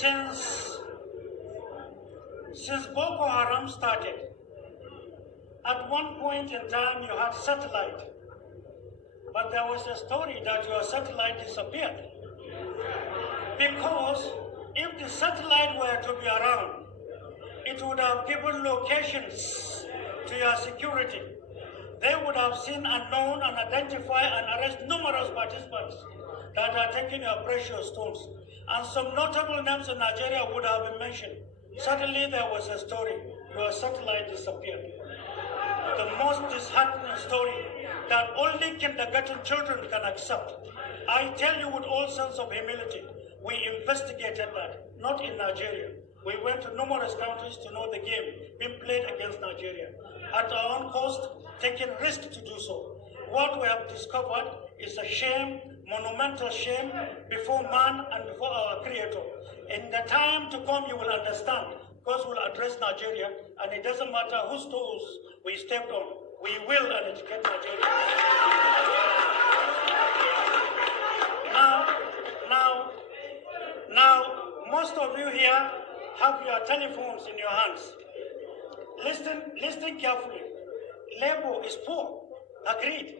Since Boko Haram started, at one point in time you had satellite, but there was a story that your satellite disappeared. Because if the satellite were to be around, it would have given locations to your security. They would have seen and known and identify and arrest numerous participants that are taking your precious stones. And some notable names in Nigeria would have been mentioned. Suddenly there was a story, your satellite disappeared. The most disheartening story that only kindergarten children can accept. I tell you with all sense of humility, we investigated that, not in Nigeria. We went to numerous countries to know the game being played against Nigeria. At our own cost, taking risk to do so. What we have discovered is a shame, monumental shame, before man and before our Creator. In the time to come, you will understand, because we'll address Nigeria, and it doesn't matter whose toes we stepped on, we will educate Nigeria. Now, most of you here have your telephones in your hands. Listen carefully. Labour is poor, agreed.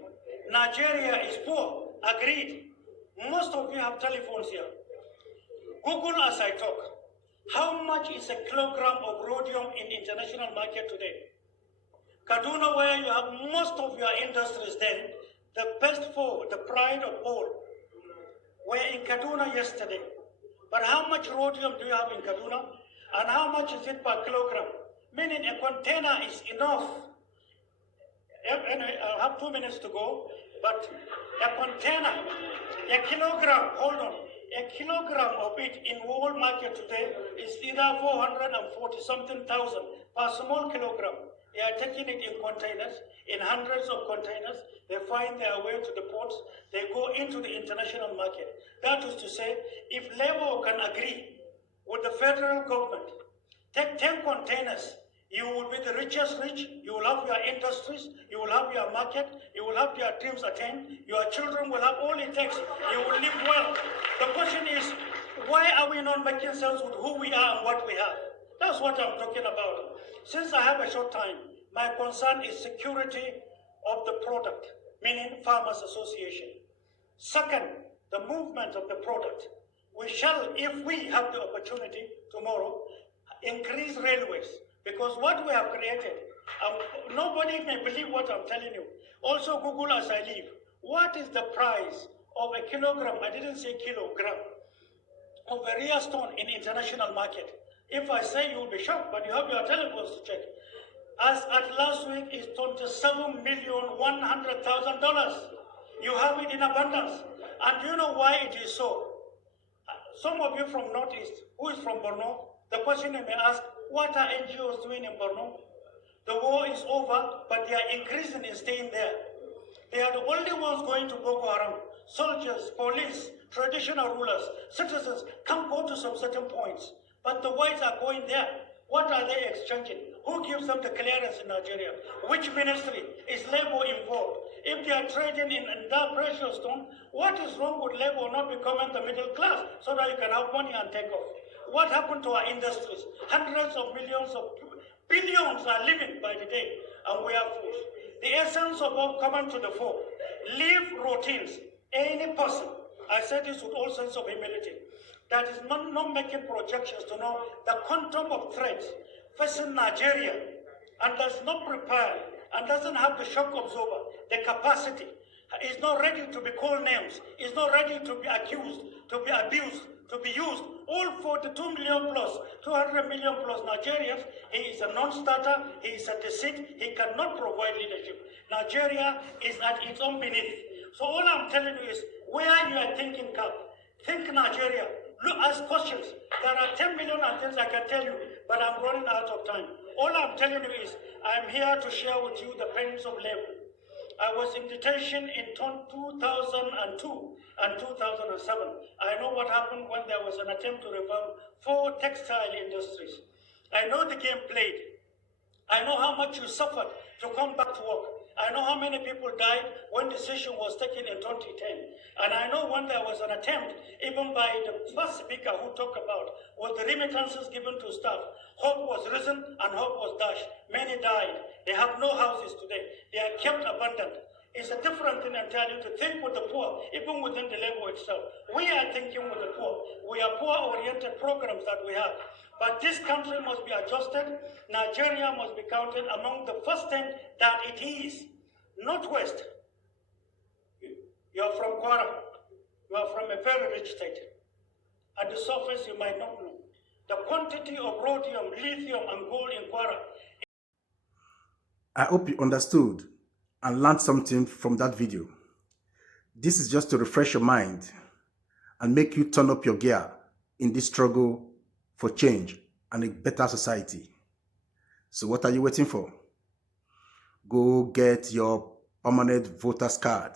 Nigeria is poor, agreed. Most of you have telephones here. Google as I talk. How much is a kilogram of rhodium in international market today? Kaduna, where you have most of your industries then, the best four, the pride of all, were in Kaduna yesterday. But how much rhodium do you have in Kaduna? And how much is it per kilogram? Meaning a container is enough. And I have 2 minutes to go, but a container, a kilogram, hold on, a kilogram of it in world market today is either 440 something thousand per small kilogram. They are taking it in containers, in hundreds of containers. They find their way to the ports. They go into the international market. That is to say, if Labour can agree with the federal government, take 10 containers, you will be the richest rich, you will have your industries, you will have your market, you will have your dreams attained, your children will have all it takes, you will live well. The question is, why are we not making sense with who we are and what we have? That's what I'm talking about. Since I have a short time, my concern is security of the product, meaning Farmers Association. Second, the movement of the product. We shall, if we have the opportunity tomorrow, increase railways. Because what we have created, nobody may believe what I'm telling you. Also Google as I leave. What is the price of a kilogram, I didn't say kilogram, of a rare stone in international market? If I say, you will be shocked, but you have your telephones to check. As at last week is $27,100,000. You have it in abundance. And do you know why it is so? Some of you from Northeast, who is from Borno, the question you may ask, what are NGOs doing in Borno? The war is over, but they are increasing in staying there. They are the only ones going to Boko Haram. Soldiers, police, traditional rulers, citizens can go to some certain points. But the whites are going there. What are they exchanging? Who gives them the clearance in Nigeria? Which ministry? Is Labour involved? If they are trading in that precious stone, what is wrong with Labour not becoming the middle class so that you can have money and take off? What happened to our industries? Hundreds of millions of billions are living by the day, and we are fools. The essence of all coming to the fore, leave routines. Any person, I say this with all sense of humility, that is not making projections to know the quantum of threats facing Nigeria and does not prepare and doesn't have the shock absorber, the capacity, is not ready to be called names, is not ready to be accused, to be abused, to be used. All 42 million plus, 200 million plus Nigerians, he is a non-starter, he is a deceit, he cannot provide leadership. Nigeria is at its own beneath. So all I'm telling you is, where you are thinking cap, think Nigeria. Look, ask questions. There are 10 million things I can tell you, but I'm running out of time. All I'm telling you is, I'm here to share with you the pains of labor. I was in detention in 2002 and 2007. I know what happened when there was an attempt to reform 4 textile industries. I know the game played. I know how much you suffered to come back to work. I know how many people died when the decision was taken in 2010. And I know when there was an attempt, even by the first speaker who talked about was the remittances given to staff. Hope was risen and hope was dashed. Many died. They have no houses today. They are kept abandoned. It's a different thing entirely to think with the poor, even within the labor itself. We are thinking with the poor. We are poor-oriented programs that we have. But this country must be adjusted. Nigeria must be counted among the first 10 that it is. Northwest, you are from Kwara. You are from a very rich state. At the surface, you might not know. The quantity of rhodium, lithium, and gold in Kwara. I hope you understood and learned something from that video. This is just to refresh your mind and make you turn up your gear in this struggle for change and a better society. So what are you waiting for? Go get your permanent voter's card.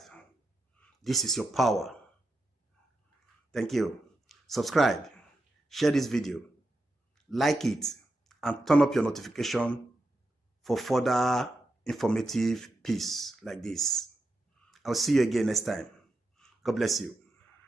This is your power. Thank you. Subscribe, share this video, like it, and turn up your notification for further informative piece like this. I'll see you again next time. God bless you.